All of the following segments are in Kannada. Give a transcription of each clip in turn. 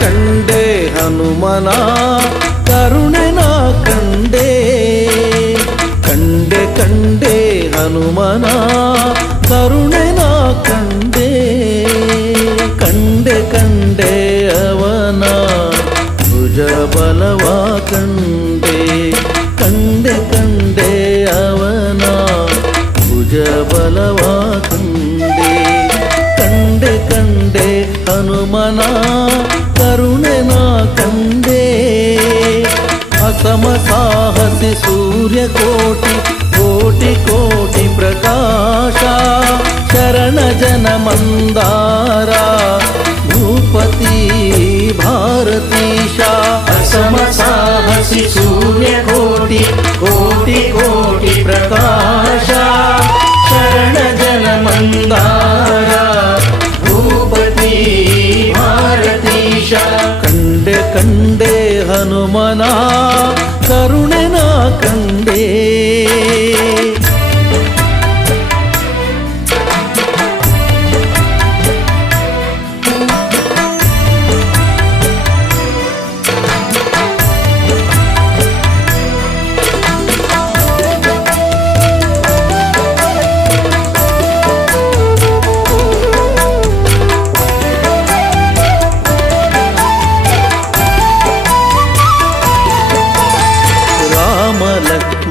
ಕಂಡೆ ಹನುಮನ ಕರುಣೆ ನಾ ಕಂಡೆ ಕಂಡೆ ಕಂಡೆ ಹನುಮನ ಕರುಣೆ ನಾ ಕಂಡೆ ಕಂಡೆ ಕಂಡೆ ಅವನ ಭುಜ ಬಲವ ಕಂಡೆ ಕಂಡೆ ಕಂಡೆ ಅವನ ಭುಜ ಬಲವ ಕಂಡೆ ಕಂಡೆ ಕಂಡೆ ಹನುಮನ ಕರುಣೆ ನಾ ಕಂಡೆ ಅಸಮ ಸಾಹಸಿ ಸೂರ್ಯ ಕೋಟಿ ಕೋಟಿ ಕೋಟಿ ಪ್ರಕಾಶ ಶರಣ ಜನ ಮಂದಾರ ಭೂಪತಿ ಭಾರತೀಶ ಅಸಮ ಸಾಹಸಿ ಸೂರ್ಯ ಕೋಟಿ ಕೋಟಿ ಕೋಟಿ ಪ್ರಕಾಶ ಶರಣ ಜನ ಮಂದಾರ ಭೂಪತಿ ಭಾರತೀಶ ಕಂಡೆ ಕಂಡೆ ಹನುಮನ ಕರುಣೆ ನಾ ಕಂಡೆ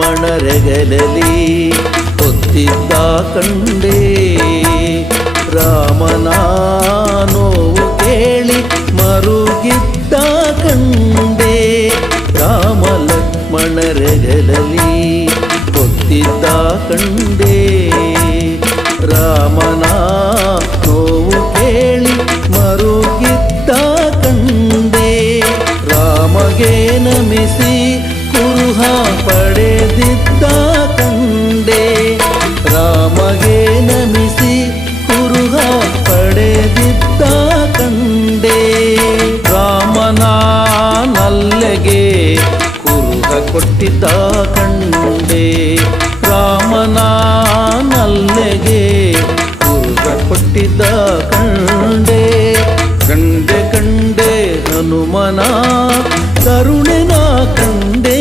ಲಕ್ಷ್ಮಣರೆಗಲಲಿ ಹೊತ್ತಿದ್ದ ಕಂಡೆ ರಾಮನ ನೋವು ಕೇಳಿ ಮರುಗಿದ್ದ ಕಂಡೆ ರಾಮ ಲಕ್ಷ್ಮಣರೆಗಲಲಿ ಹೊತ್ತಿದ್ದ ಕಂಡೆ ರಾಮನ ನೋವು ಕೇಳಿ ಮರುಗಿದ್ದ ಕಂಡೆ ರಾಮಗೆ ನಮಿಸಿ ಕುರುಹ ಪಡೆದಿದ್ದ ಕಂಡೆ ರಾಮಗೆ ನಮಿಸಿ ಕುರುಹ ಪಡೆದಿದ್ದ ಕಂಡೆ ರಾಮನ ನಲ್ಲೆಗೆ ಕುರುಹ ಕೊಟ್ಟಿದ್ದ ಕಂಡೆ ರಾಮನ ನಲ್ಲೆಗೆ ಕುರುಹ ಕೊಟ್ಟಿದ್ದ ಕಂಡೆ ಕಂಡೆ ಕಂಡೆ ಹನುಮನ ಕರುಣೆ ನಾ ಕಂಡೆ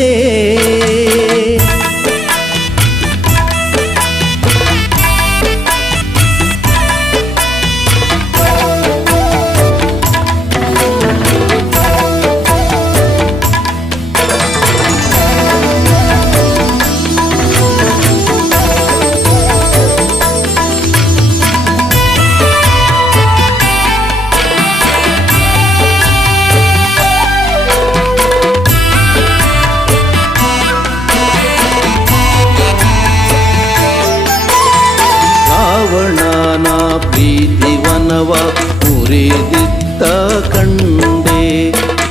ರಾವಣನ ಪ್ರೀತಿವನವ ಮುರಿದಿದ್ದ ಕಂಡೆ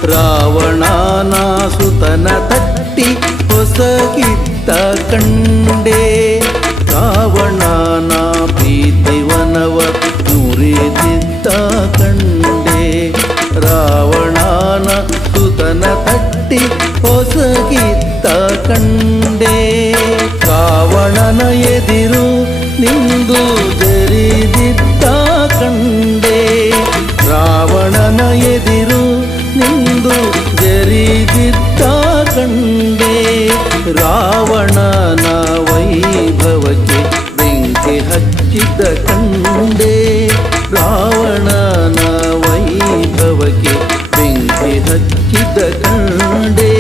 ರಾವಣನ ಸುತನ ತಟ್ಟಿ ಹೊಸಗಿದ್ದ ಕಂಡೆ ರಾವಣನ ಪ್ರೀತಿವನವ ಮುರಿದಿದ್ದ ಕಂಡೆ ರಾವಣನ ಸುತನ ತಟ್ಟಿ ಹೊಸಗಿದ್ದ ಕಂಡೆ ರಾವಣನ ಎದಿರು ನಿಂದು ಜರಿದಿದ್ದ ಕಂಡೆ ರಾವಣನ ಎದಿರು ನಿಂದು ಜರಿದಿದ್ದ ಕಂಡೆ ರಾವಣನ ವೈಭವಕ್ಕೆ ಬೆಂಕಿ ಹಚ್ಚಿದ್ದ ಕಂಡೆ ರಾವಣನ ವೈಭವಕ್ಕೆ ಬೆಂಕಿ ಹಚ್ಚಿದ್ದ ಕಂಡೆ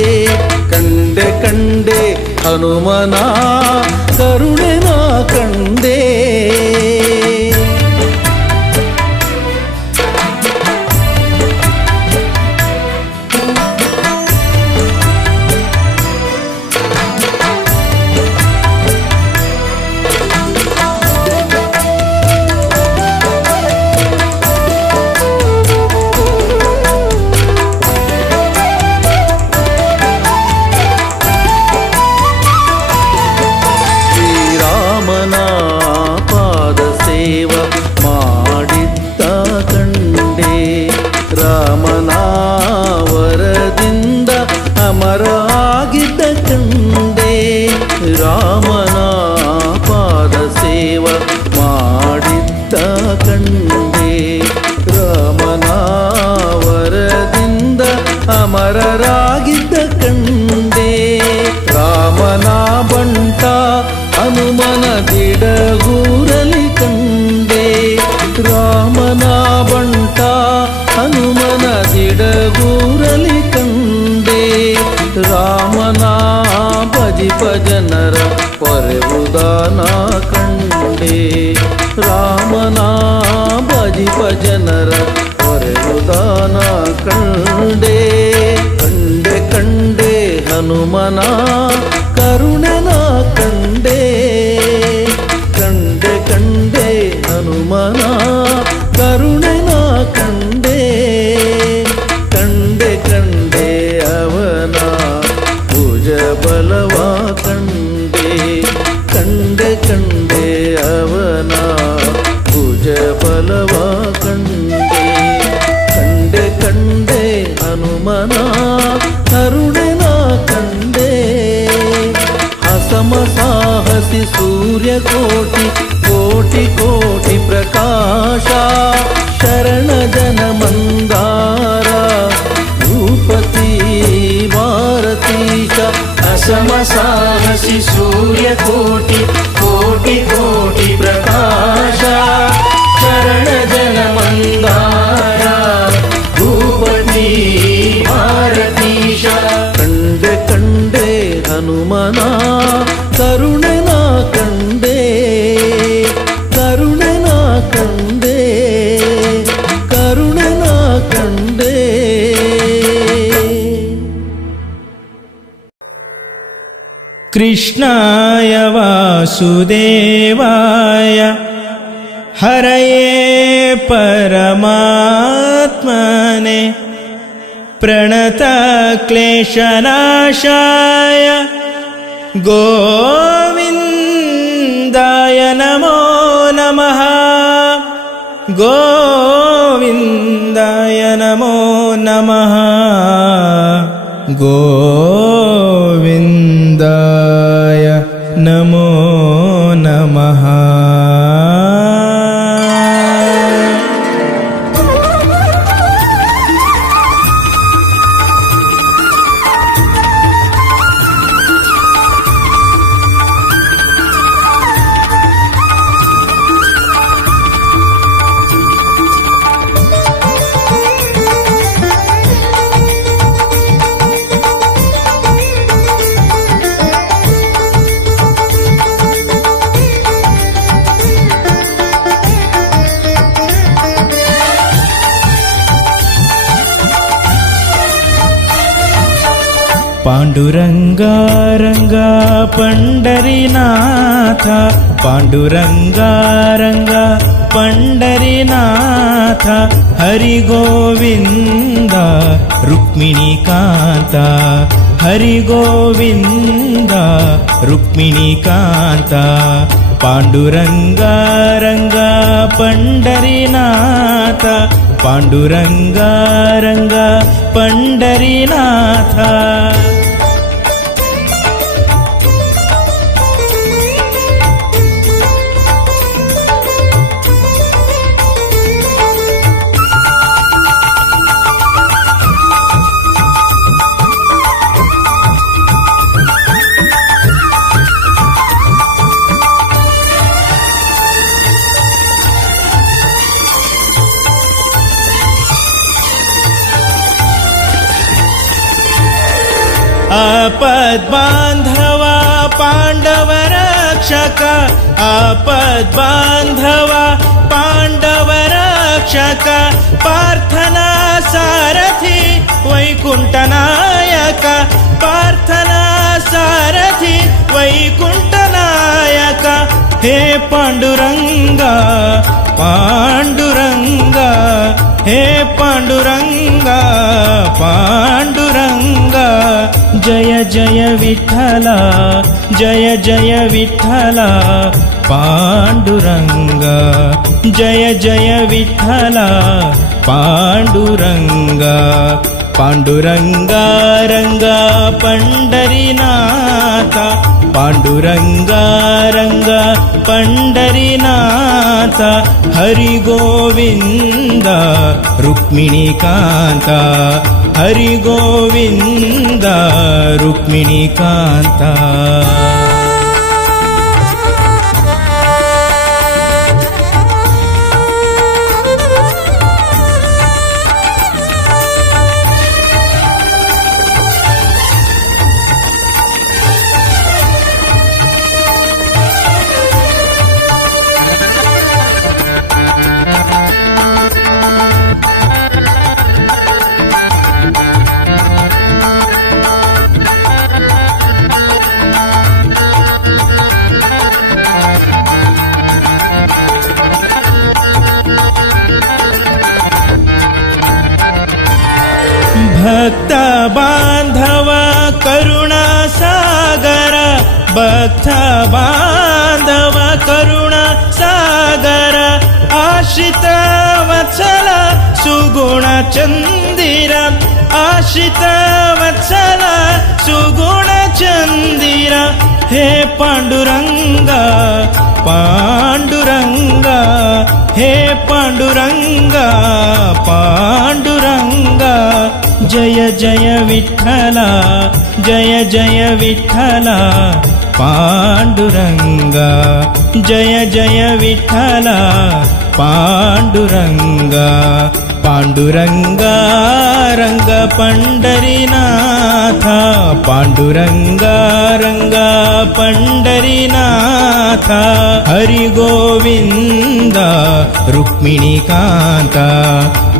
ಕಂಡೆ ಕಂಡೆ ಹನುಮನ ಕರುಣೆ ನಾ ಕಂಡೆ ಅಮರರಾಗಿದ್ದ ಕಂಡೆ. ರಾಮನ ಬಂಟ ಹನುಮನ ದಿಡಗೂರಲಿ ಕಂಡೆ. ರಾಮನ ಬಂಟ ಹನುಮನ ದಿಡಗೂರಲಿ ಕಂಡೆ. ರಾಮನ ಭಜಿಪ ಜನರ ಪೊರೆವುದಾನ ಕಂಡೆ. ರಾಮನ ಭಜಿಪ ಜನರ ಪೊರೆವುದಾನ ಕಂಡೆ. ಕಂಡೆ ಕಂಡೆ ಹನುಮನ ಕರುಣೆನ ಕಂಡೆ. ಕಂಡೆ ಕಂಡೆ ಹನುಮನ ಕರುಣೆನ ಕಂಡೆ. ಕಂಡೆ ಕಂಡೆ ಅವನ ಭುಜ ಬಲವ ಕಂಡೆ. ಕಂಡೆ ಕಂಡೆ ಅವನ ಭುಜ ಬಲವ ಕಂಡೆ. ಕಂಡೆ ಕಂಡೆ ಹನುಮನ ಕರುಣೆನ ಕಂಡೆ. ಹಸಮ ಸಾಹಸಿ ಸೂರ್ಯಕೋಟಿ ಕೋಟಿ ಕೋಟಿ ಪ್ರಕಾಶ. ಶರಣ ಜನ ಮಂದಾರ ಭೂಪತಿ ಭಾರತೀಶ. ಅಸಮ ಸಾಹಸಿ ಸೂರ್ಯಕೋಟಿ ಕೋಟಿ ಕೋಟಿ ಪ್ರಕಾಶ. ಶರಣ ಜನ ಮಂದಾರ ಭೂಪತಿ ಭಾರತೀಶ. ಕಂಡೆ ಕಂಡೆ ಹನುಮನ ಕರುಣೆನ ಕಂಡೆ. ಕರುಣೆನ ಕಂಡೆ. ಕರುಣೆನ ಕಂಡೆ. ಕೃಷ್ಣಾಯ ವಾಸುದೇವಾಯ ಹರಯೇ ಪರಮಾತ್ಮನೆ ಪ್ರಣತ ಕ್ಲೇಶನಾಶಾಯ ಗೋವಿಂದಾಯ ನಮೋ ನಮಃ. ಗೋವಿಂದಾಯ ನಮೋ ನಮಃ. ಗೋವಿಂದಾಯ ನಮೋ ನಮಃ. ಪಾಂಡುರಂಗ ರಂಗ ಪಂಡರಿನಾಥ. ಪಾಂಡುರಂಗ ರಂಗ ಪಂಡರಿನಾಥ. ಹರಿ ಗೋವಿಂದ ರುಕ್ಮಿಣಿ ಕಾಂತ. ಹರಿ ಗೋವಿಂದ ರುಕ್ಮಿಣಿ ಕಾಂತ. ಪಾಂಡುರಂಗ ರಂಗ ಪಂಡರಿನಾಥ. ಪಾಂಡುರಂಗ ರಂಗ ಪಂಡರಿನಾಥ. आपद्बांधव पांडव रक्षक. आपद्बांधव पांडव रक्षक. पार्थना सारथी वैकुंठनायक. पार्थना सारथी वैकुंठनायक. हे पांडुरंगा पांडुरंगा. हे पांडुरंगा पांडुरंगा. जय जय विठ्ठला जय जय विठ्ठला पांडुरंगा. जय जय विठ्ठला पांडुरंगा. पांडुरंगा रंगा पंढरीनाथ. पांडुरंगा रंगा पंढरीनाथ. हरि गोविंद रुक्मिणी कांता. ಹರಿ ಗೋವಿಂದ ರುಕ್ಮಿಣಿ ಕಾಂತ. ಭಕ್ತ ಬಾಂಧವ ಕರುಣಾ ಸಾಗರ, ಭಕ್ತ ಬಾಂಧವ ಕರುಣಾ ಸಾಗರ, ಆಶ್ರಿತ ವತ್ಸಲ ಸುಗುಣ ಚಂದಿರ, ಆಶ್ರಿತ ವತ್ಸಲ ಸುಗುಣ ಚಂದಿರ. ಹೇ ಪಾಂಡುರಂಗ ಪಾಂಡುರಂಗ, ಹೇ ಪಾಂಡುರಂಗ ಪಾಂಡುರಂಗ. ಜಯ ಜಯ ವಿಠಲ, ಜಯ ಜಯ ವಿಠಲ ಪಾಂಡುರಂಗ, ಜಯ ಜಯ ವಿಠಲ ಪಾಂಡುರಂಗ. ಪಾಂಡುರಂಗ ರಂಗ ಪಂಡರಿನಾಥ, ಪಾಂಡುರಂಗ ರಂಗ ಪಂಡರಿನಾಥ. ಹರಿ ಗೋವಿಂದ ರುಕ್ಮಿಣಿ ಕಾಂತ,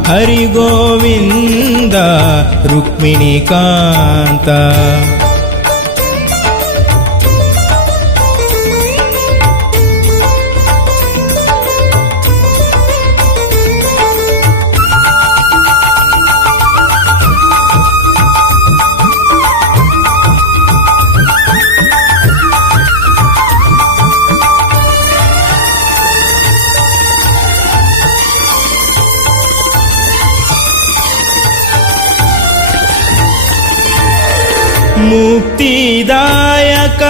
ಹರಿ ಗೋವಿಂದ ರುಕ್ಮಿಣಿ ಕಾಂತ. ಮುಕ್ತಿದಾಯಕ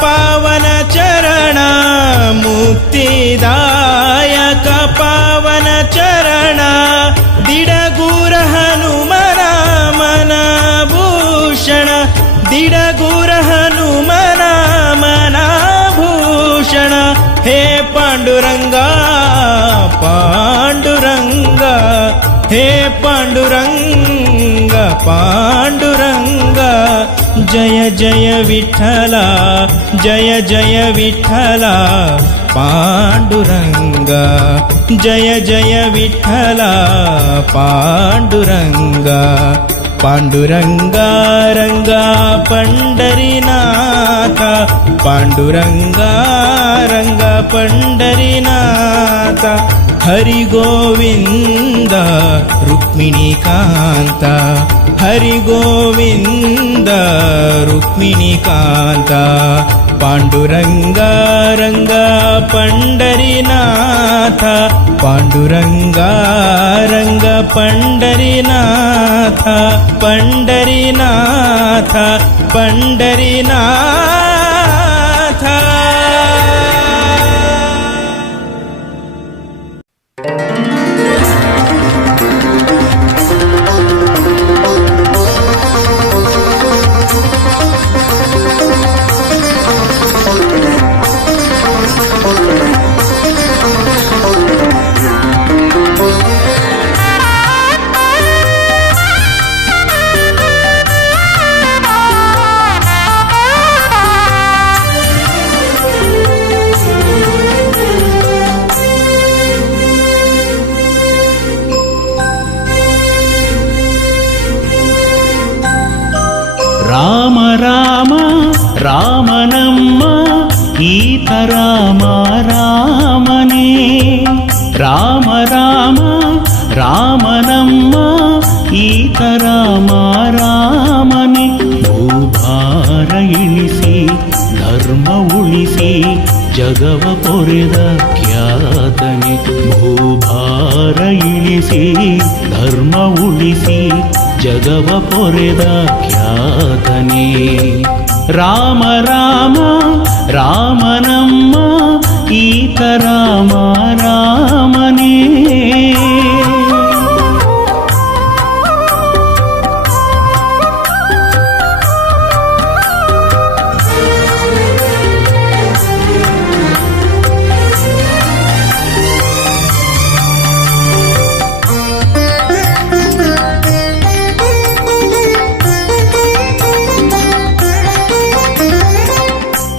ಪಾವನ ಚರಣ, ಮುಕ್ತಿದಾಯಕ ಪಾವನ ಚರಣ. ದಿಡಗೂರ ಹನುಮನ ಮನ ಭೂಷಣ, ದಿಡಗೂರ ಹನುಮನ ಮನ ಭೂಷಣ. ಹೇ ಪಾಂಡುರಂಗ ಪಾಂಡುರಂಗ, ಹೇ ಪಾಂಡುರಂಗ ಪಾಂಡುರಂಗ. ಜಯ ಜಯ ವಿಠಲ, ಜಯ ಜಯ ವಿಠಲ ಪಾಂಡುರಂಗ, ಜಯ ಜಯ ವಿಠಲ ಪಾಂಡುರಂಗ. ಪಾಂಡುರಂಗ ರಂಗ ಪಂಡರಿನಾಥ, ಪಾಂಡುರಂಗ ರಂಗ ಪಂಡರಿನಾಥ. ಹರಿ ಗೋವಿಂದ ರುಕ್ಮಿಣಿ ಕಾಂತ, ಹರಿ ಗೋವಿಂದ ರುಕ್ಮಿಣಿ ಕಾಂತ. ಪಾಂಡುರಂಗ ರಂಗ ಪಂಡರಿನಾಥ, ಪಾಂಡುರಂಗ ರಂಗ ಪಂಡರಿನಾಥ, ಪಂಡರಿನಾಥ ಪಂಡರಿನಾಥ. ರಾಮ ರಾಮ ರಾಮನಮ್ಮ ಈತ ರಾಮ ರಾಮನೇ, ರಾಮ ರಾಮ ರಾಮನಮ್ಮ ಈತ ರಾಮ ರಾಮನೇ. ಭೂಭಾರ ಇಳಿಸಿ ಧರ್ಮ ಉಳಿಸಿ ಜಗವ ಪೊರೆದ ಖ್ಯಾತನೆ, ಭೂಭಾರ ಇಳಿಸಿ ಧರ್ಮ ಉಳಿಸಿ ಜಗವ ಪೊರೆದ ಖ್ಯಾತನೆ. ರಾಮ ರಾಮ ರಾಮನಮ್ಮ ಈತ ರಾಮ ರಾಮನೇ.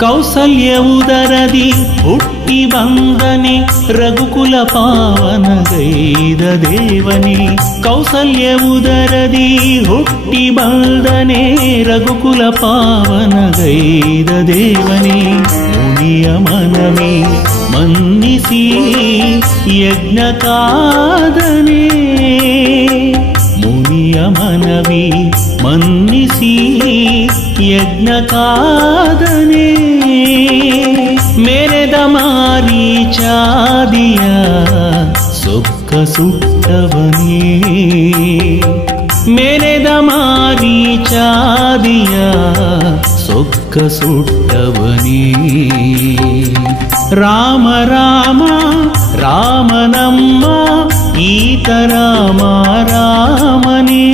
ಕೌಸಲ್ಯ ಉದರದಿ ಹುಟ್ಟಿ ಬಂದನೆ ರಘುಕುಲ ಪಾವನಗೈದ ದೇವನೇ. ಕೌಸಲ್ಯ ಉದರದಿ ಹುಟ್ಟಿ ಬಂದನೆ ರಘುಕುಲ ಪಾವನಗೈದ ದೇವನೇ. ಮುನಿಯ ಮನವಿ ಮನ್ನಿಸಿ ಯಜ್ಞಕಾದನೆ. ಮುನಿಯ ಮನವಿ ಮನ್ನಿಸಿ ಯಜ್ಞಕಾದನೆ. ಮೆರೆದ ಮಾರೀಚಾದಿಯ ಸೊಕ್ಕ ಸುಟ್ಟವನೇ. ಮೆರೆದ ಮಾರೀಚಾದಿಯ ಸೊಕ್ಕ ಸುಟ್ಟವನೇ. ರಾಮ ರಾಮ ರಾಮನಮ್ಮ ಈತ ರಾಮ ರಾಮನೇ.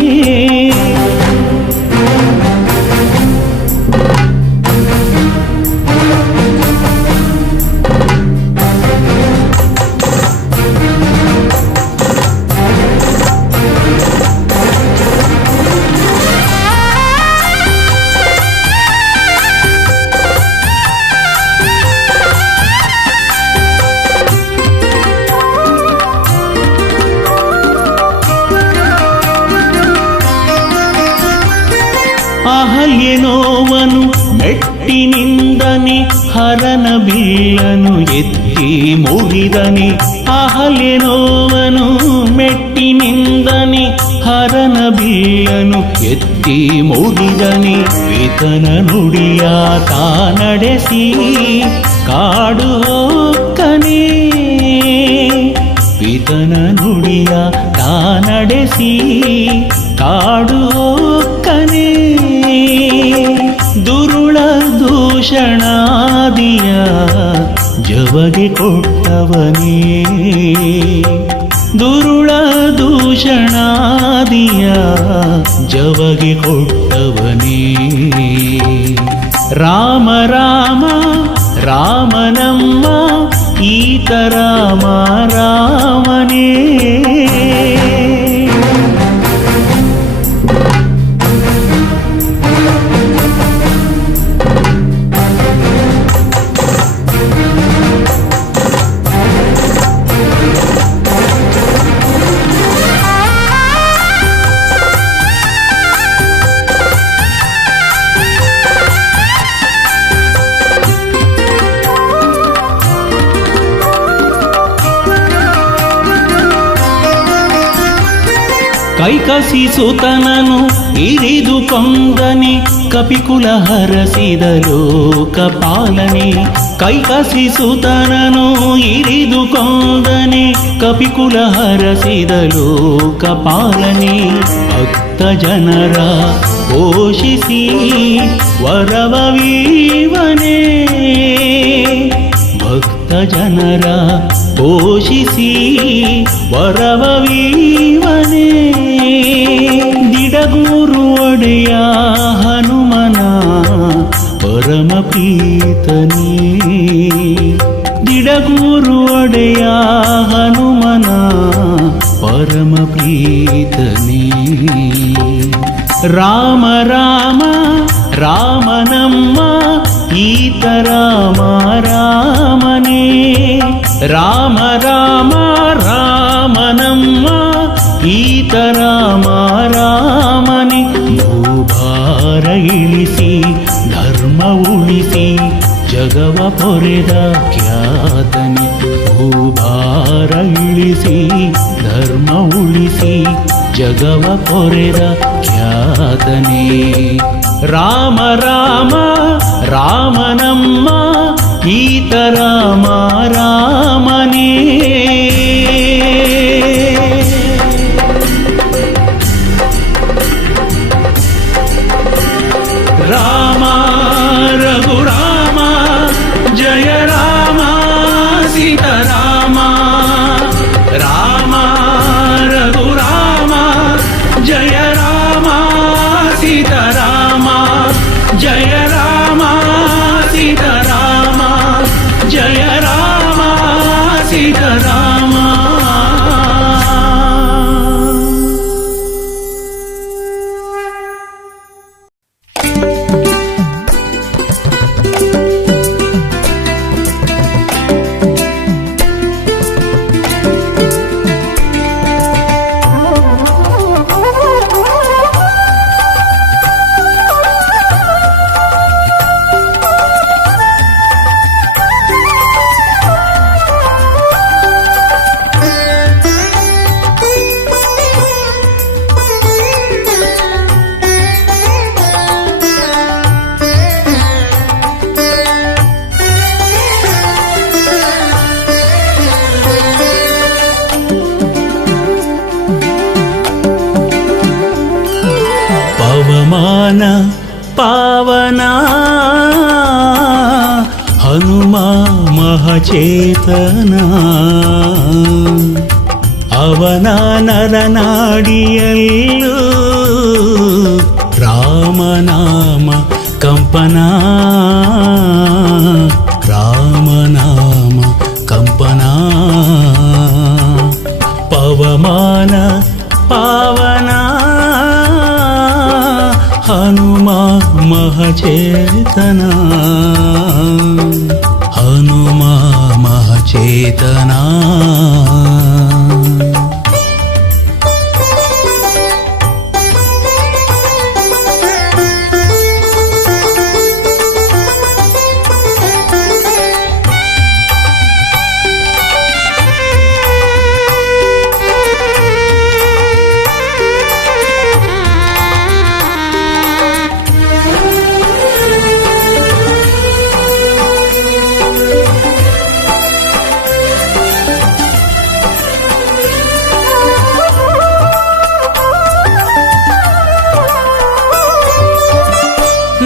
ಅಹಲ್ಯನೋವನು ಮೆಟ್ಟಿನಿಂದನೆ ಹರನ ಬಿಲ್ಲನು ಎತ್ತಿ ಮುರಿದನೆ. ಅಹಲ್ಯನೋವನು ಮೆಟ್ಟಿನಿಂದನೆ ಹರನ ಬಿಲ್ಲನು ಎತ್ತಿ ಮುರಿದನೆ. ಪಿತನ ನುಡಿಯ ತಾ ನಡೆಸಿ ಕಾಡು ಹೋಕ್ಕನೆ. ಪಿತನ ನುಡಿಯ ತಾ ನಡೆಸಿ ಕಾಡು ಹೋಕ್ಕನೆ. ದುರುಳ ದೂಷಣಾದಿಯ ಜವಗೆ ಕೊಟ್ಟವನೇ. ದುರುಳ ದೂಷಣಾದಿಯ ಜವಗೆ ಕೊಟ್ಟವನೇ. ರಾಮ ರಾಮ ರಾಮನಮ್ಮ ಈತ ರಾಮ ರಾಮನೇ. ಕೈಕಸಿ ಸುತನನು ಇರಿದು ಕೊಂದನೆ ಕಪಿಕುಲ ಹರಸಿದ ಲೋಕಪಾಲನೆ. ಕೈಕಸಿ ಸುತನನು ಇರಿದು ಕೊಂದನೆ ಕಪಿಕುಲ ಹರಸಿದ ಲೋಕಪಾಲನೆ. ಭಕ್ತ ಜನರ ಪೋಷಿಸಿ ವರವವೀವನೇ. ಭಕ್ತ ಜನರ ಪೋಷಿಸಿ ವರವವೀವನೇ. ದಿಡಗೂರು ಒಡೆಯ ಹನುಮನ ಪರಮ ಪ್ರೀತನೇ. ದಿಡಗೂರು ಒಡೆಯ ಹನುಮನ ಪರಮ ಪ್ರೀತನೇ. ರಾಮ ರಾಮ ರಾಮನಮ್ಮ ಈತ ರಾಮ ರಾಮನೇ. ರಾಮ ರಾಮ ರಾಮನಮ್ಮ ಈತ ರಾಮ ರಾಮನೇ. ಭೂಭಾರ ಇಳಿಸಿ ಧರ್ಮ ಉಳಿಸಿ ಜಗವ ಪೊರೆದ ಖ್ಯಾತನೆ. ಭೂಭಾರ ಇಳಿಸಿ ಧರ್ಮ ಉಳಿಸಿ ಜಗವ ಪೊರೆದ ಖ್ಯಾತನೆ. ರಾಮ ರಾಮ ರಾಮನಮ್ಮ ಈತ ರಾಮ ರಾಮನೇ. ರಾಮ ರಘುರಾಮ ಜಯ ರಾಮ ಸೀತಾರಾಮ. ರಾಮ ರಘುರಾಮ ಜಯ ರಾಮ ಸೀತಾರಾಮ. ಜಯ ರಾಮ ಸೀತಾರಾಮ. ಜಯ ರಾಮ ಸೀತಾರಾಮ. ಪವಮಾನ ಪಾವನಾ ಹನುಮ ಮಹಚೇತನ ಅವನ ನರನಾಡಿಯಲ್ಲೂ ರಾಮನಾಮ ಕಂಪನ ರಾಮನಾಮ ಕಂಪನ ಪವಮಾನ ಪಾವನ ಹನುಮ ಮಹಚೇತನ ಹನುಮ ಮಹಚೇತನ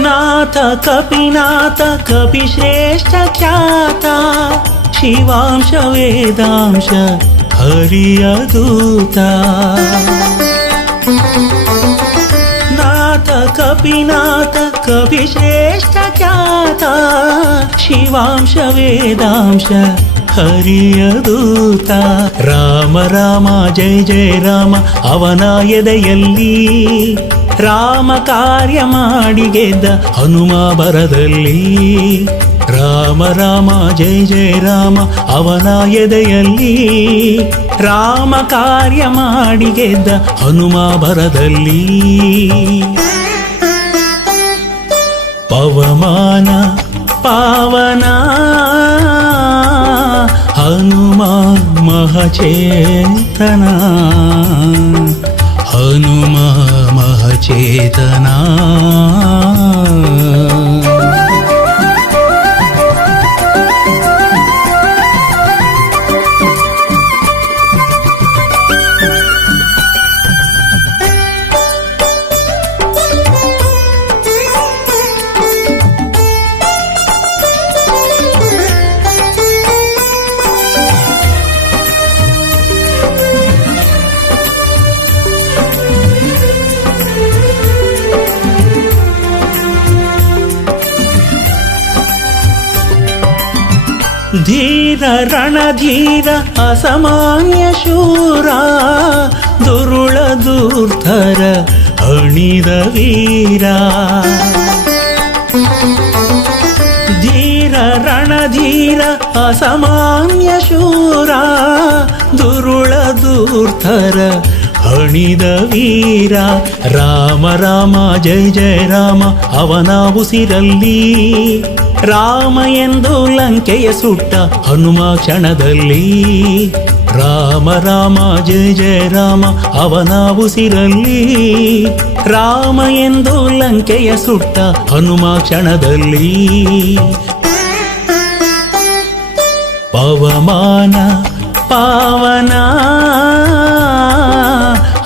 ನಾಥ ಕಪಿನಾಥ ಕಪಿಶ್ರೇಷ್ಠ ಖ್ಯಾತ ಶಿವಾಂಶ ವೇದಾಂಶ ಹರಿಯ ದೂತ ನಾಥ ಕಪಿನಾಥ ಕಪಿಶ್ರೇಷ್ಠ ಖ್ಯಾತ ಶಿವಾಂಶ ವೇದಾಂಶ ಹರಿಯ ದೂತ ರಾಮ ರಾಮ ಜಯ ಜಯ ರಾಮ ಅವನ ಎದೆಯಲ್ಲಿ ರಾಮ ಕಾರ್ಯ ಮಾಡಿ ಗೆದ್ದ ಹನುಮ ಬರದಲ್ಲಿ ರಾಮ ರಾಮ ಜಯ ಜಯ ರಾಮ ಅವನ ಎದೆಯಲ್ಲಿ ರಾಮ ಕಾರ್ಯ ಮಾಡಿ ಗೆದ್ದ ಹನುಮ ಬರದಲ್ಲಿ ಪವಮಾನ ಪಾವನ ಹನುಮ ಮಹಚೇತನ ಹನುಮ ಮಹಚೇತನ ಧೀರ ರಣಧೀರ ಅಸಾಮಾನ್ಯ ಶೂರ ದುರುಳ ದುರ್ಧರ ಅಣಿದ ವೀರ ಧೀರ ರಣಧೀರ ಅಸಾಮಾನ್ಯ ಶೂರ ದುರುಳ ದುರ್ಧರ ಹಣಿದ ವೀರ ರಾಮ ರಾಮ ಜಯ ಜಯ ರಾಮ ಅವನ ಉಸಿರಲ್ಲಿ ರಾಮ ಎಂದು ಲಂಕೆಯ ಸುಟ್ಟ ಹನುಮ ಕ್ಷಣದಲ್ಲಿ ರಾಮ ರಾಮ ಜಯ ಜಯ ರಾಮ ಅವನ ಉಸಿರಲ್ಲಿ ರಾಮ ಎಂದು ಲಂಕೆಯ ಸುಟ್ಟ ಹನುಮ ಕ್ಷಣದಲ್ಲಿ ಪವಮಾನ ಪಾವನ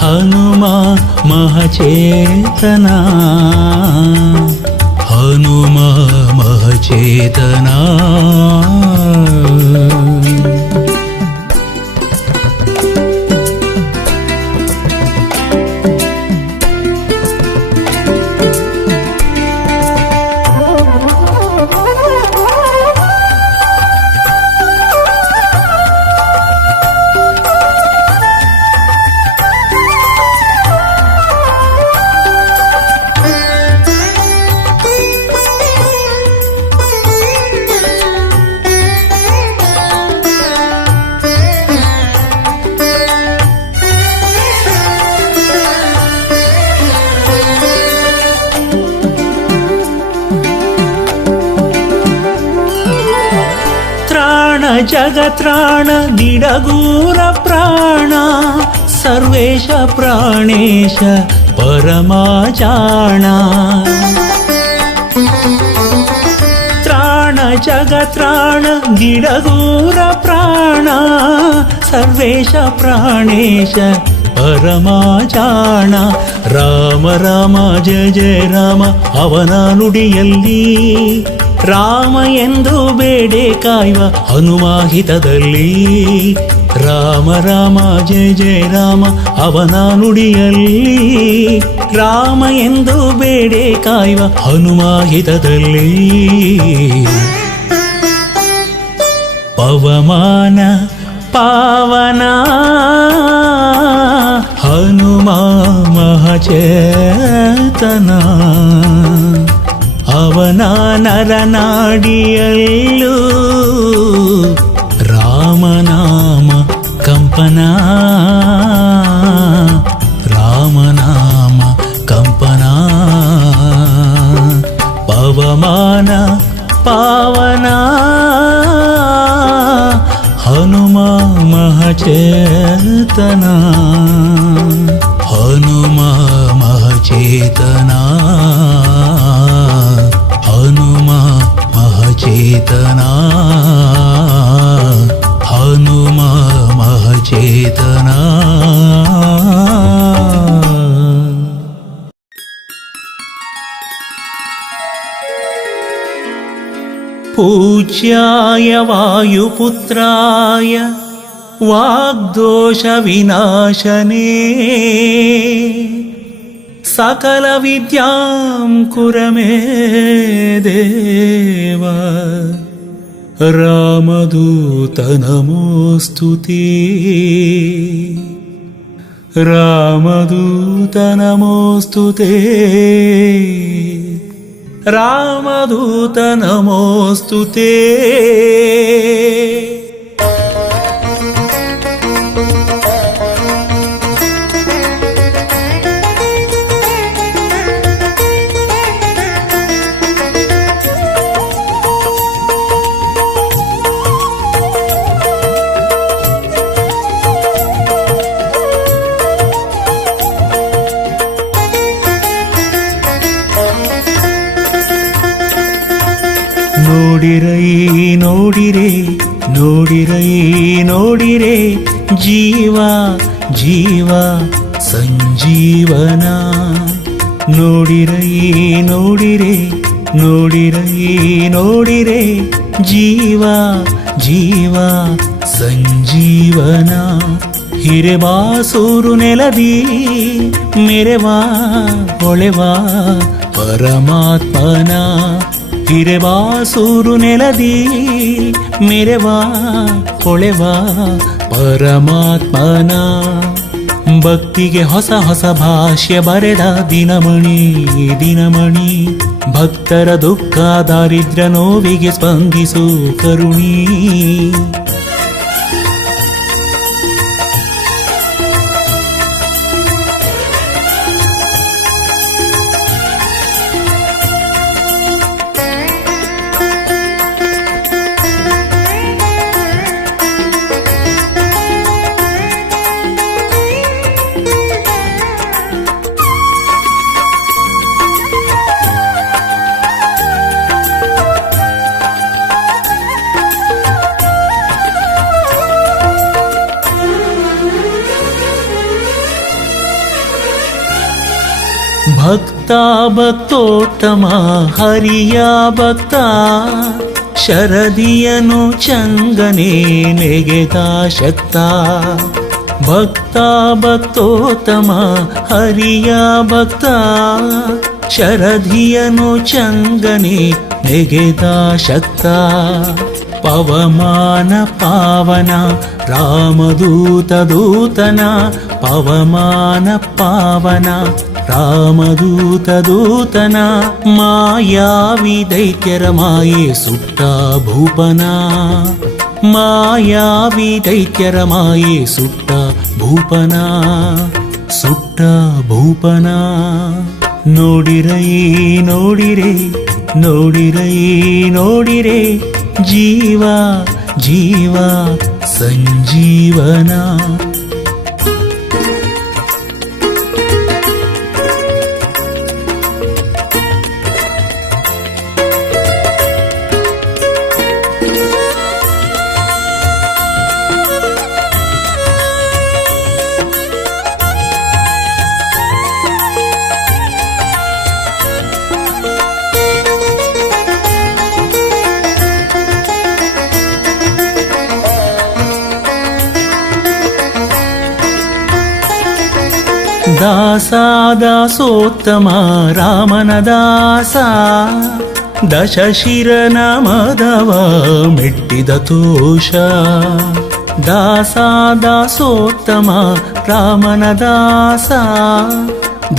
ಹನುಮ ಮಹಚೇತನ ಹನುಮ ಮಹಚೇತನ ಜಗತ್ರಾಣ ದಿಡಗೂರ ಪ್ರಾಣ ಸರ್ವೇಶ ಪ್ರಾಣೇಶ ಪರಮಾಜಾಣ ತ್ರಾಣ ಜಗತ್ರಾಣ ದಿಡಗೂರ ಪ್ರಾಣ ಸರ್ವೇಶ ಪ್ರಾಣೇಶ ಪರಮಾಜಾಣ ರಾಮ ರಾಮ ಜಯ ಜಯ ರಾಮ ಅವನ ನುಡಿಯಲ್ಲಿ ರಾಮ ಎಂದು ಬೇಡೆ ಕಾಯುವ ಹನುಮಾಹಿತದಲ್ಲಿ ರಾಮ ರಾಮ ಜಯ ಜಯ ರಾಮ ಅವನ ನುಡಿಯಲ್ಲಿ ರಾಮ ಎಂದು ಬೇಡೆ ಕಾಯುವ ಹನುಮಾಹಿತದಲ್ಲಿ ಪವಮಾನ ಪಾವನ ಹನುಮ ಮಹಚೇತನ ಅವನ ನರನಾಡಿಯಲ್ಲೂ ರಾಮನಾಮ ಕಂಪನ ರಾಮನಾಮ ಕಂಪನ ಪವಮಾನ ಪಾವನ ಹನುಮ ಮಹಚೇತನ ಹನುಮ ಮಹಚೇತನ ಹನುಮ ಮಹಚೇತನ ಹನುಮ ಮಹಚೇತನ पूज्याय वायुपुत्राय वाग्दोषविनाशने सकलविद्यां कुर मे देव रामदूत नमोऽस्तु ते रामदूत नमोऽस्तु ते ರಾಮದೂತ ನಮೋऽस्तु ತೇ ನೋಡಿರೈ ನೋಡಿರೆ ನೋಡಿರೈ ನೋಡಿರೆ ಜೀವ ಜೀವ ಸಂಜೀವನ ನೋಡಿರೈ ನೋಡಿರೆ ನೋಡಿರೈ ನೋಡಿರೆ ಜೀವ ಜೀವ ಸಂಜೀವನ ಹಿರೆಬಾಸೂರು ನೆಲದಿ ಮೆರೆವಾ ಹೊಳೆವಾ ಪರಮಾತ್ಮನ ಹಿರೆಬಾಸೂರು ನೆಲದಿ ಮೆರೆವಾ ಹೊಳೆವಾ ಪರಮಾತ್ಮನ ಭಕ್ತಿಗೆ ಹೊಸ ಹೊಸ ಭಾಷ್ಯ ಬರೆದ ದಿನಮಣಿ ದಿನಮಣಿ ಭಕ್ತರ ದುಃಖ ದಾರಿದ್ರ್ಯ ನೋವಿಗೆ ಸ್ಪಂದಿಸು ಕರುಣಿ ಭಕ್ತ ಭಕ್ತೋತ್ತಮ ಹರಿಯ ಭಕ್ತ ಶರದಿಯನು ಚಂಗನೆ ನೆಗೆದ ಶಕ್ತ ಭಕ್ತ ಭಕ್ತೋತ್ತಮ ಹರಿಯ ಭಕ್ತ ಶರದಿಯನು ಚಂಗನೆ ನೆಗೆದ ಶಕ್ತ ಪವಮಾನ ಪಾವನ ರಾಮದೂತ ದೂತನ ಪವಮಾನ ಪಾವನ ರಾಮದೂತ ದೂತನ ಮಾಯಾವಿ ದೈತ್ಯರ ಮಾಯೆ ಸುಟ್ಟ ಭೂಪನ ಮಾಯಾವಿ ದೈತ್ಯರ ಮಾಯೆ ಸುಟ್ಟ ಭೂಪನ ಸುಟ್ಟ ಭೂಪನ ನೋಡಿರೈ ನೋಡಿರೆ ನೋಡಿರೈ ನೋಡಿರೆ ಜೀವ ಜೀವ ಸಂಜೀವನ ದಾಸೋತ್ತಮ ರಾಮನ ದಾಸ ದಶಶಿರನ ಮದವ ಮೆಟ್ಟಿದ ತೋಷ ದಾಸೋತ್ತಮ ರಾಮನ ದಾಸ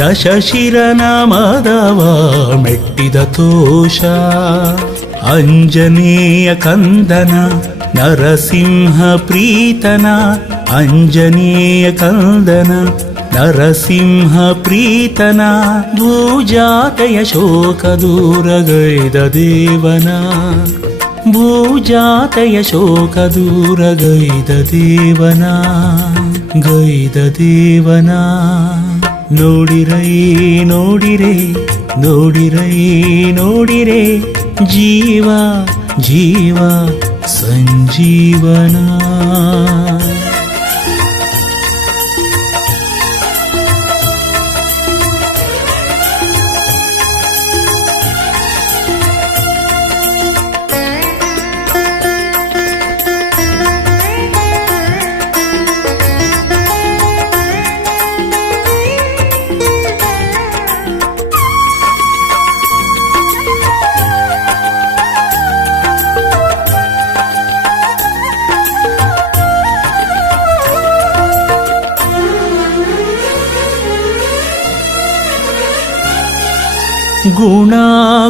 ದಶಶಿರನ ಮದವ ಮೆಟ್ಟಿದ ತೋಷ ಅಂಜನೇಯ ಕಂದನ ನರಸಿಂಹ ಪ್ರೀತನ ಅಂಜನೇಯ ಕಂದನ ನರಸಿಂಹ ಪ್ರೀತನ ಭೂಜಾತೆಯ ಶೋಕ ದೂರಗೈದ ದೇವನ ಭೂಜಾತೆಯ ಶೋಕ ದೂರಗೈದ ದೇವನ ಗೈದ ದೇವನ ನೋಡಿರೈ ನೋಡಿರೆ ನೋಡಿರೈ ನೋಡಿರೆ ಜೀವ ಜೀವ ಸಂಜೀವನ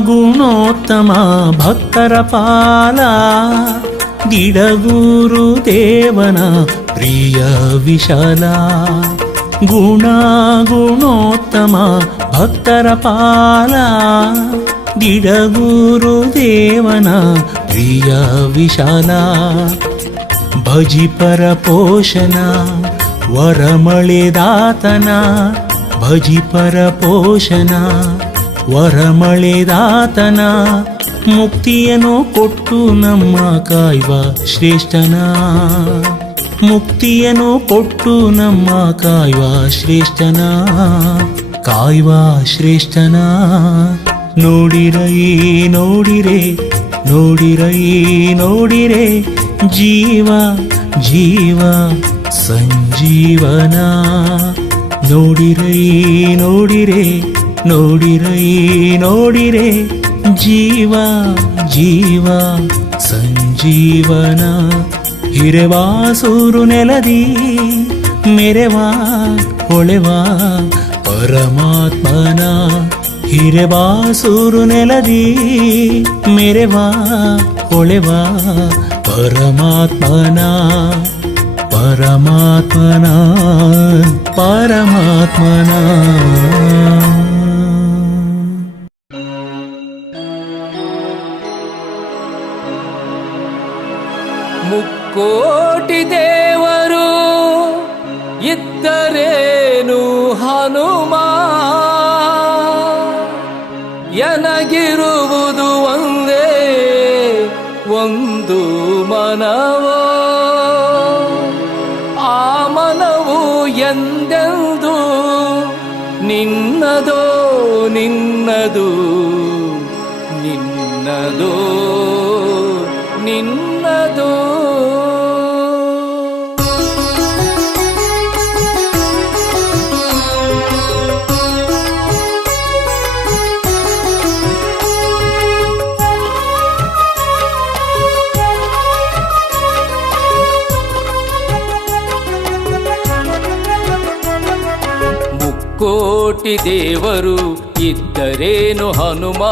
ಗುಣೋತ್ತಮ ಭಕ್ತರ ಪಾಲ ಗಿಡಗೂರು ದೇವನ ಪ್ರಿಯ ವಿಶಾಲ ಗುಣೋತ್ತಮ ಭಕ್ತರ ಪಾಲ ಗಿಡಗೂರು ದೇವನ ಪ್ರಿಯ ವಿಶಾಲ ಭಜಿಪರ ಪೋಷಣ ವರಮಳೆದಾತನ ಭಜಿಪರ ಪೋಷಣ ವರಮಳೆದಾತನ ಮುಕ್ತಿಯನ್ನು ಕೊಟ್ಟು ನಮ್ಮ ಕಾಯ್ವ ಶ್ರೇಷ್ಠನ ಮುಕ್ತಿಯನ್ನು ಕೊಟ್ಟು ನಮ್ಮ ಕಾಯ್ವ ಶ್ರೇಷ್ಠನ ಕಾಯ್ವ ಶ್ರೇಷ್ಠನ ನೋಡಿರೈ ನೋಡಿರೆ ನೋಡಿರೈ ನೋಡಿರೆ ಜೀವ ಜೀವ ಸಂಜೀವನ ನೋಡಿರೈ ನೋಡಿರೆ ನೋಡಿರೈ ನೋಡಿರೆ ಜೀವ ಜೀವ ಸಂಜೀವನ ಹಿರೆವಾಸೂರು ನೆಲದಿ ಮೆರೆವಾ ಹೊಳೆವಾ ಪರಮಾತ್ಮನ ಹಿರೆವಾಸೂರು ನೆಲದಿ ಮೆರೆವಾ ಹೊಳೆವಾ ಪರಮಾತ್ಮನ ಪರಮಾತ್ಮನ ಪರಮಾತ್ಮನ ಮುಕ್ಕೋಟಿ ದೇವರು ಇದ್ದರೇನು ಹನುಮ ಎನಗಿರುವುದು ಒಂದೇ ಒಂದು ಮನವೋ ಆ ಮನವು ಎಂದೆಂದು ನಿನ್ನದೋ ನಿನ್ನದು ನಿನ್ನದೋ ನಿನ್ನದೋ ಕೋಟಿ ದೇವರು ಇದ್ದರೇನು ಹನುಮ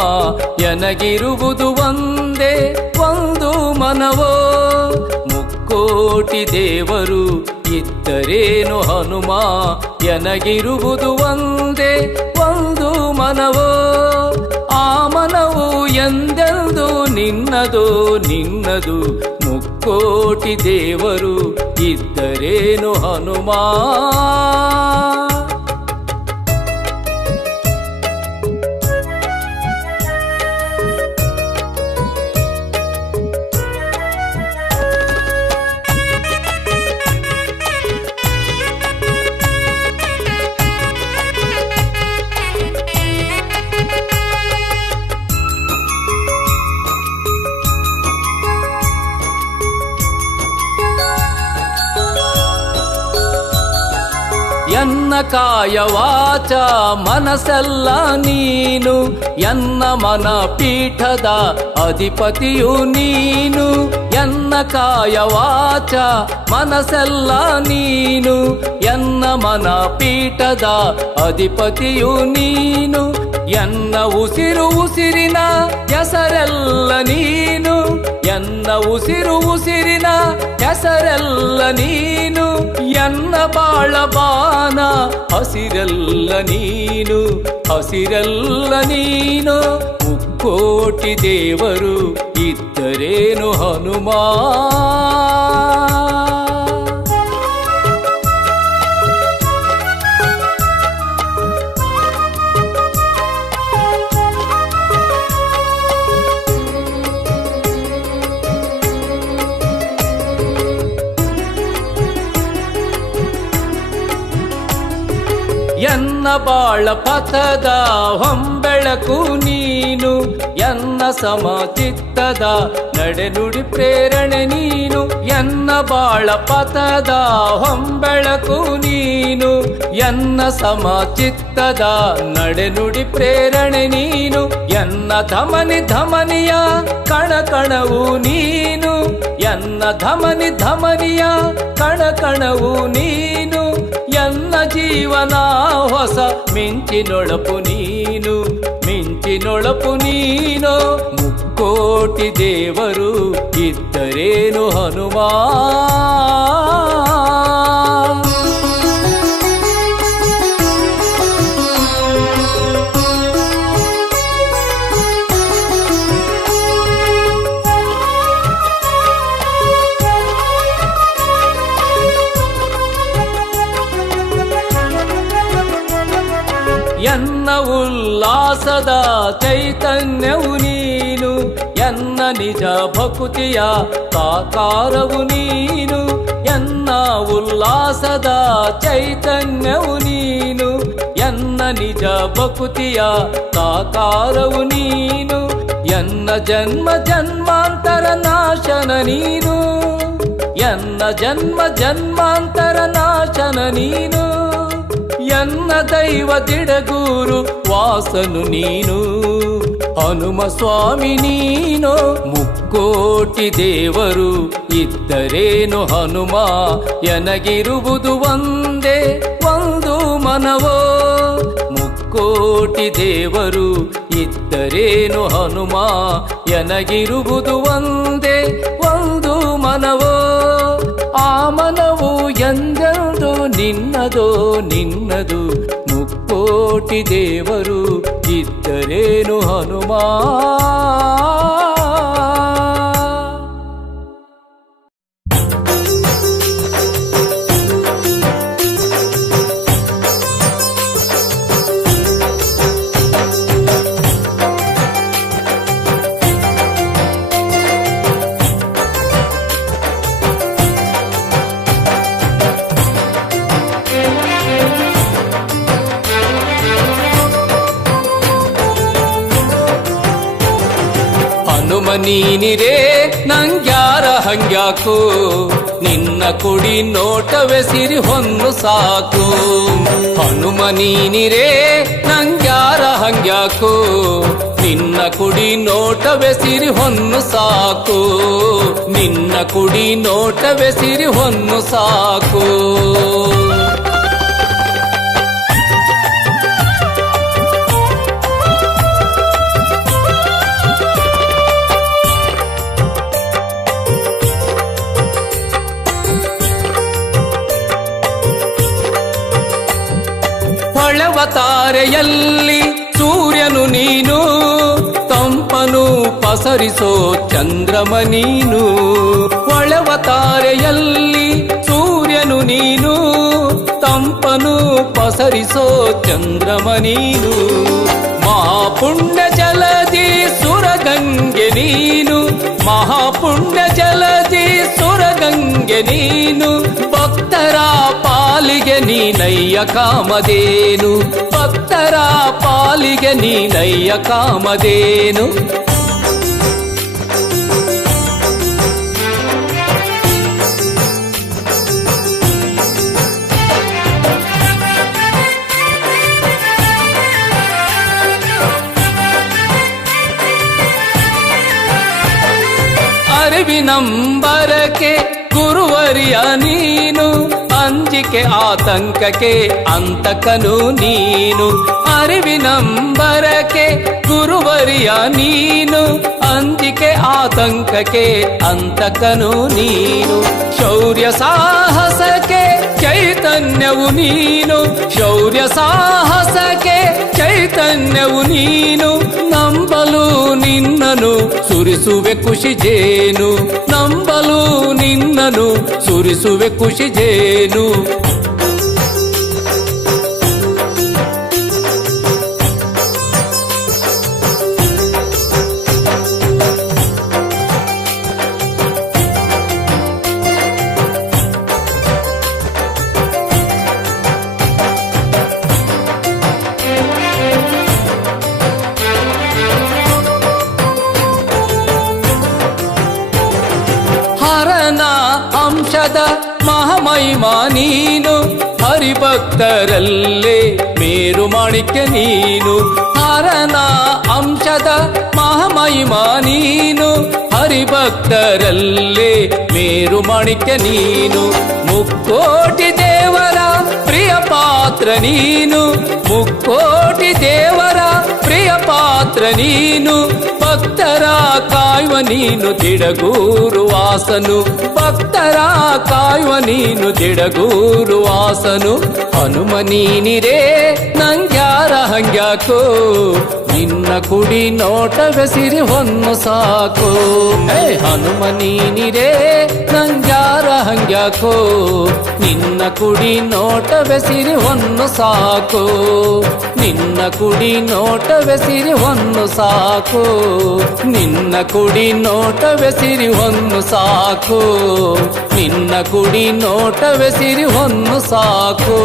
ಎನಗಿರುವುದು ಒಂದೇ ಒಂದು ಮನವೋ ಮುಕ್ಕೋಟಿ ದೇವರು ಇದ್ದರೇನು ಹನುಮ ಎನಗಿರುವುದು ಒಂದೇ ಒಂದು ಮನವೋ ಆ ಮನವು ಎಂದೆಂದು ನಿನ್ನದು ನಿನ್ನದು ಮುಕ್ಕೋಟಿ ದೇವರು ಇದ್ದರೇನು ಹನುಮ ಎನ್ನ ಕಾಯ ವಾಚ ಮನಸ್ಸೆಲ್ಲ ನೀನು ಎನ್ನ ಮನ ಪೀಠದ ಅಧಿಪತಿಯು ನೀನು ಎನ್ನ ಕಾಯ ವಾಚ ಮನಸ್ಸೆಲ್ಲ ನೀನು ಎನ್ನ ಮನ ಪೀಠದ ಅಧಿಪತಿಯು ನೀನು ಎನ್ನ ಉಸಿರು ಉಸಿರಿನ ಹೆಸರೆಲ್ಲ ನೀನು ಎನ್ನ ಉಸಿರು ಉಸಿರಿನ ಹೆಸರೆಲ್ಲ ನೀನು ಎನ್ನ ಬಾಳ ಬಾನ ಹಸಿರೆಲ್ಲ ನೀನು ಹಸಿರೆಲ್ಲ ನೀನು ಮುಕ್ಕೋಟಿ ದೇವರು ಇದ್ದರೇನು ಹನುಮ ಎನ್ನ ಬಾಳ ಪಥದ ಹೊಂಬೆಳಕು ನೀನು ಎನ್ನ ಸಮಚಿತ್ತದ ನಡೆನುಡಿ ಪ್ರೇರಣೆ ನೀನು ಎನ್ನ ಬಾಳ ಪಥದ ಹೊಂಬೆಳಕು ನೀನು ಎನ್ನ ಸಮಚಿತ್ತದ ನಡೆನುಡಿ ಪ್ರೇರಣೆ ನೀನು ಎನ್ನ ಧಮನಿ ಧಮನಿಯ ಕಣಕಣವು ನೀನು ಎನ್ನ ಧಮನಿ ಧಮನಿಯ ಕಣಕಣವು ನೀನು ಎನ್ನ ಜೀವನ ಹೊಸ ಮಿಂಚಿನೊಳಪು ನೀನು ಮಿಂಚಿನೊಳಪು ನೀನು ಮುಕ್ಕೋಟಿ ದೇವರು ಇದ್ದರೇನು ಹನುಮ ಎನ್ನ ಉಲ್ಲಾಸದ ಚೈತನ್ಯವು ನೀನು ಎನ್ನ ನಿಜ ಭಕುತಿಯ ಸಾಕಾರವು ನೀನು ಎನ್ನ ಉಲ್ಲಾಸದ ಚೈತನ್ಯವು ನೀನು ಎನ್ನ ನಿಜ ಭಕುತಿಯ ಸಾಕಾರವು ನೀನು ಎನ್ನ ಜನ್ಮ ಜನ್ಮಾಂತರ ನಾಶನ ನೀನು ಎನ್ನ ಜನ್ಮ ಜನ್ಮಾಂತರ ನಾಶನ ನೀನು ಎನ್ನ ದೈವ ದಿಡಗೂರು ವಾಸನು ನೀನು ಹನುಮ ಸ್ವಾಮಿ ನೀನು ಮುಕ್ಕೋಟಿ ದೇವರು ಇದ್ದರೇನು ಹನುಮ ಎನಗಿರುವುದು ಒಂದೇ ಒಂದು ಮನವೋ ಮುಕ್ಕೋಟಿ ದೇವರು ಇದ್ದರೇನು ಹನುಮ ಎನಗಿರುವುದು ಒಂದೇ ಒಂದು ಮನವೋ ಆ ಮನವು ಎಂದೆಂದು ನಿನ್ನದೋ ನಿನ್ನದು ಮುಕ್ಕೋಟಿ ದೇವರು ಇದ್ದರೇನು ಹನುಮ ನೀನಿರೇ ನಂಗ್ಯಾರ ಹಂಗ್ಯಾಕು ನಿನ್ನ ಕುಡಿ ನೋಟವೇ ಸಿರಿ ಹೊನ್ನು ಸಾಕು ಹನುಮ ನೀನಿರೇ ನಂಗ್ಯಾರ ಹಂಗ್ಯಾಕು ನಿನ್ನ ಕುಡಿ ನೋಟವೇ ಸಿರಿ ಹೊನ್ನು ಸಾಕು ನಿನ್ನ ಕುಡಿ ನೋಟವೇ ಸಿರಿ ಹೊನ್ನು ಸಾಕು ತಾರೆಯಲ್ಲಿ ಸೂರ್ಯನು ನೀನು ತಂಪನು ಪಸರಿಸೋ ಚಂದ್ರಮ ನೀನು ಹೊಳೆವ ತಾರೆಯಲ್ಲಿ ಸೂರ್ಯನು ನೀನು ತಂಪನು ಪಸರಿಸೋ ಚಂದ್ರಮ ನೀನು ಮಹಾಪುಣ್ಯ ಜಲದಿ ಸುರಗಂಗೆ ನೀನು ಮಹಾಪುಣ್ಯ ಜಲದಿ ಸುರಗಂಗೆ ನೀನು ಭಕ್ತರ ಪಾಲಿಗೆ ನೀನಯ್ಯ ಕಾಮಧೇನು ಭಕ್ತರ ಪಾಲಿಗೆ ನೀನಯ್ಯ ಕಾಮಧೇನು ಅರಿವಿನಂಬರಕ್ಕೆ ಗುರುವರಿಯ ನೀನು, ಅಂಜಿಕೆ ಆತಂಕಕ್ಕೆ ಅಂತಕನು ನೀನು. ಅರಿವಿನಂಬರಕ್ಕೆ ಗುರುವರಿಯ ನೀನು, ಅಂಜಿಕೆ ಆತಂಕಕ್ಕೆ ಅಂತಕನು ನೀನು. ಶೌರ್ಯ ಸಾಹಸಕ್ಕೆ ಚೈತನ್ಯವು ನೀನು, ಶೌರ್ಯ ಸಾಹಸಕ್ಕೆ ಚೈತನ್ಯವು ನೀನು. ನಂಬಲು ನಿನ್ನನು ಸುರಿಸುವೆ ಖುಷಿ ಜೇನು, ನಂಬಲು ನಿನ್ನನು ಸುರಿಸುವೆ ಖುಷಿ ಜೇನು. ಹರನ ಅಂಶದ ಮಹಾಮಹಿಮಾ ನೀನು, ಹರಿಭಕ್ತರಲ್ಲೇ ಮೇರು ಮಾಣಿಕ್ಯ ನೀನು. ಹರನ ಅಂಶದ ಮಹಾಮಹಿಮಾ ನೀನು, ಹರಿಭಕ್ತರಲ್ಲೇ ಮೇರು ಮಾಣಿಕ್ಯ ನೀನು. ಮುಕ್ಕೋಟಿ ದೇವರ ಪ್ರಿಯ ಪಾತ್ರ ನೀನು, ಮುಕ್ಕೋಟಿ ದೇವರ ಪ್ರಿಯ ಪಾತ್ರ ನೀನು. ಭಕ್ತರ ಕಾಯುವ ನೀನು ದಿಡಗೂರು ವಾಸನು, ಭಕ್ತರ ಕಾಯುವ ನೀನು ದಿಡಗೂರು ವಾಸನು. ಹನುಮ ನೀನಿರೇ ನಂಗ್ಯಾರ ಹಂಗ್ಯಾಕೋ, ನಿನ್ನ ಕುಡಿ ನೋಟವೆಸಿರಿ ಹೊನ್ನು ಸಾಕು. ಹನುಮ ನೀನಿರೇ ನಂಗ್ಯಾರ ಹಂಗ್ಯಾಕೋ, ನಿನ್ನ ಕುಡಿ ನೋಟವೆಸಿರಿ ಹೊನ್ನು ಸಾಕು. ನಿನ್ನ ಕುಡಿ ನೋಟವೆಸಿರಿ ಹೊನ್ನು ಸಾಕು, ನಿನ್ನ ಕುಡಿ ನೋಟವೆಸಿರಿ ಹೊನ್ನು ಸಾಕು, ನಿನ್ನ ಕುಡಿ ನೋಟವೆಸಿರಿ ಹೊನ್ನು ಸಾಕು.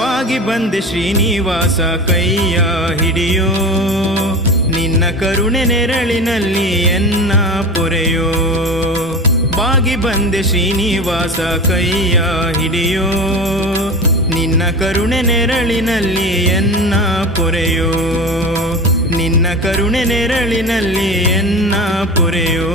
ಬಾಗಿ ಬಂದೆ ಶ್ರೀನಿವಾಸ ಕೈಯ ಹಿಡಿಯೋ, ನಿನ್ನ ಕರುಣೆ ನೆರಳಿನಲ್ಲಿ ಎನ್ನ ಪೊರೆಯೋ. ಬಾಗಿ ಬಂದೆ ಶ್ರೀನಿವಾಸ ಕೈಯ ಹಿಡಿಯೋ, ನಿನ್ನ ಕರುಣೆ ನೆರಳಿನಲ್ಲಿ ಎನ್ನ ಪೊರೆಯೋ. ನಿನ್ನ ಕರುಣೆ ನೆರಳಿನಲ್ಲಿ ಎನ್ನ ಪೊರೆಯೋ.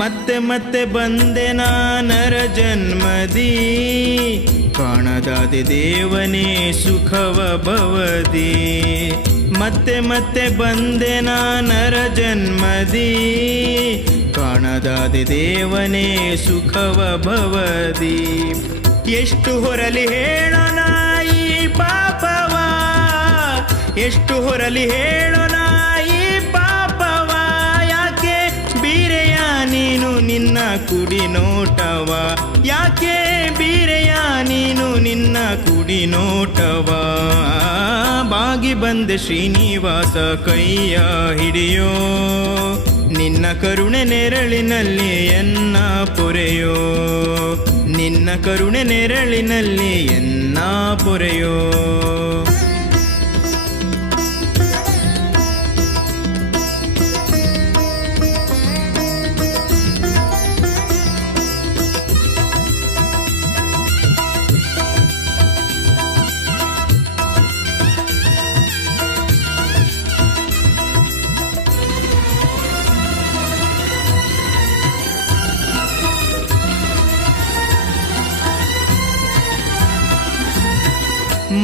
ಮತ್ತೆ ಮತ್ತೆ ಬಂದೆ ನರ ಜನ್ಮದಿ, ಕಾಣದಾದೆ ದೇವನೇ ಸುಖವ ಭವದಿ. ಮತ್ತೆ ಮತ್ತೆ ಬಂದೆ ನರ ಜನ್ಮದಿ, ಕಾಣದಾದೆ ದೇವನೇ ಸುಖವ ಭವದಿ. ಎಷ್ಟು ಹೊರಲಿ ಹೇಳೋಣ ಈ ಪಾಪವ, ಎಷ್ಟು ಹೊರಲಿ ಹೇಳೋಣ ಈ ಪಾಪವ. ಯಾಕೆ ಬೀರೆಯ ನೀನು ನಿನ್ನ ಕುಡಿ ನೋಟವ, ಯಾಕೆ ಬೀರೆಯ ನೀನು ನಿನ್ನ ಕುಡಿ ನೋಟವ. ಬಾಗಿ ಬಂದೆ ಶ್ರೀನಿವಾಸ ಕೈಯ ಹಿಡಿಯೋ, ನಿನ್ನ ಕರುಣೆ ನೆರಳಿನಲ್ಲಿ ಎನ್ನ ಪೊರೆಯೋ, ನಿನ್ನ ಕರುಣೆ ನೆರಳಿನಲ್ಲಿ ಎನ್ನ ಪೊರೆಯೋ.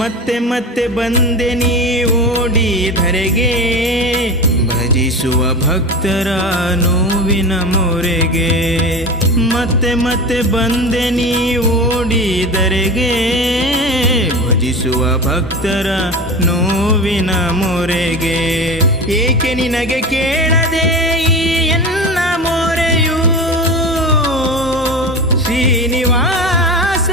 ಮತ್ತೆ ಮತ್ತೆ ಬಂದೆ ನೀ ಓಡಿ ಧರೆಗೆ, ಭಜಿಸುವ ಭಕ್ತರ ನೋವಿನ ಮೊರೆಗೆ. ಮತ್ತೆ ಮತ್ತೆ ಬಂದೆ ನೀ ಓಡಿ ಧರೆಗೆ, ಭಜಿಸುವ ಭಕ್ತರ ನೋವಿನ ಮೊರೆಗೆ. ಏಕೆ ನಿನಗೆ ಕೇಳದೆ ಈ ಎನ್ನ ಮೊರೆಯು ಶ್ರೀನಿವಾಸ.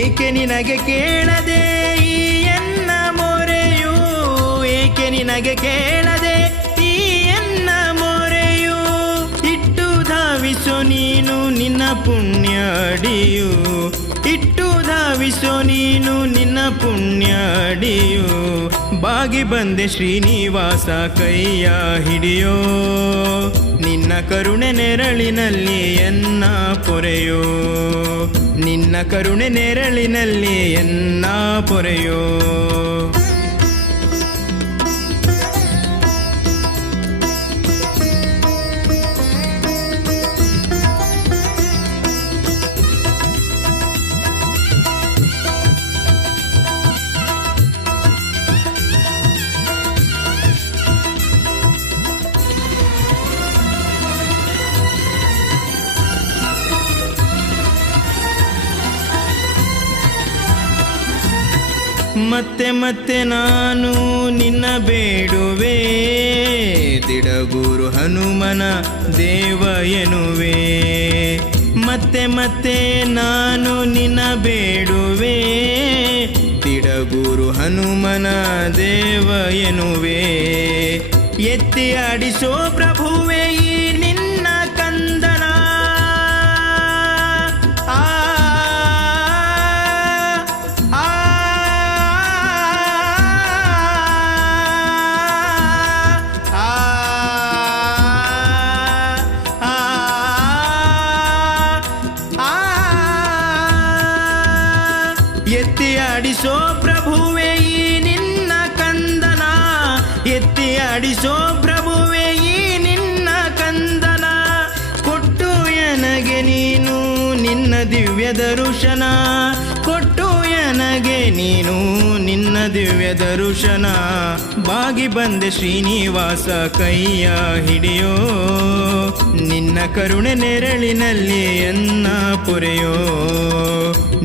ಏಕೆ ನಿನಗೆ ಕೇಳದೆ ಈ ಎನ್ನ ಮೊರೆಯು, ಏಕೆ ನಿನಗೆ ಕೇಳದೆ ಈ ಎನ್ನ ಮೊರೆಯು. ಇಟ್ಟು ಧಾವಿಸೋ ನೀನು ನಿನ್ನ ಪುಣ್ಯ ಅಡಿಯು, ಇಟ್ಟು ಧಾವಿಸೋ ನೀನು ನಿನ್ನ ಪುಣ್ಯ ಅಡಿಯು. ಬಾಗಿ ಬಂದೆ ಶ್ರೀನಿವಾಸ ಕೈಯ ಹಿಡಿಯೋ, ನಿನ್ನ ಕರುಣೆ ನೆರಳಿನಲ್ಲಿ ಎನ್ನ ಪೊರೆಯೋ, ನಿನ್ನ ಕರುಣೆ ನೆರಳಿನಲ್ಲಿ ಎನ್ನ ಪೊರೆಯೋ. ಮತ್ತೆ ಮತ್ತೆ ನಾನು ನಿನ್ನ ಬೇಡುವೆ, ದಿಡಗೂರು ಹನುಮನ ದೇವ ಎನ್ನುವೆ. ಮತ್ತೆ ಮತ್ತೆ ನಾನು ನಿನ್ನ ಬೇಡುವೆ, ದಿಡಗೂರು ಹನುಮನ ದೇವ ಎನ್ನುವೆ. ಎತ್ತಿ ಆಡಿಸೋ ಪ್ರಭುವೆ ಈ ನಿನ್ನ ಕಂದನ, ಎತ್ತಿ ಆಡಿಸೋ ಪ್ರಭುವೆ ಈ ನಿನ್ನ ಕಂದನ, ಎತ್ತಿ ಆಡಿಸೋ ಪ್ರಭುವೆ ಈ ನಿನ್ನ ಕಂದನ. ಕೊಟ್ಟು ನನಗೆ ನೀನು ನಿನ್ನ ದಿವ್ಯ ದರ್ಶನ, ಕೊಟ್ಟು ನನಗೆ ನೀನು ನಿನ್ನ ದಿವ್ಯ ದರ್ಶನ. ಬಾಗಿ ಬಂದೆ ಶ್ರೀನಿವಾಸ ಕೈಯ ಹಿಡಿಯೋ, ನಿನ್ನ ಕರುಣೆ ನೆರಳಿನಲ್ಲಿ ಎನ್ನ ಪೊರೆಯೋ,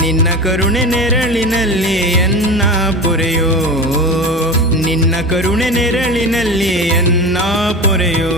ನಿನ್ನ ಕರುಣೆ ನೆರಳಿನಲ್ಲಿ ಎನ್ನ ಪೊರೆಯೋ, ನಿನ್ನ ಕರುಣೆ ನೆರಳಿನಲ್ಲಿ ಎನ್ನ ಪೊರೆಯೋ.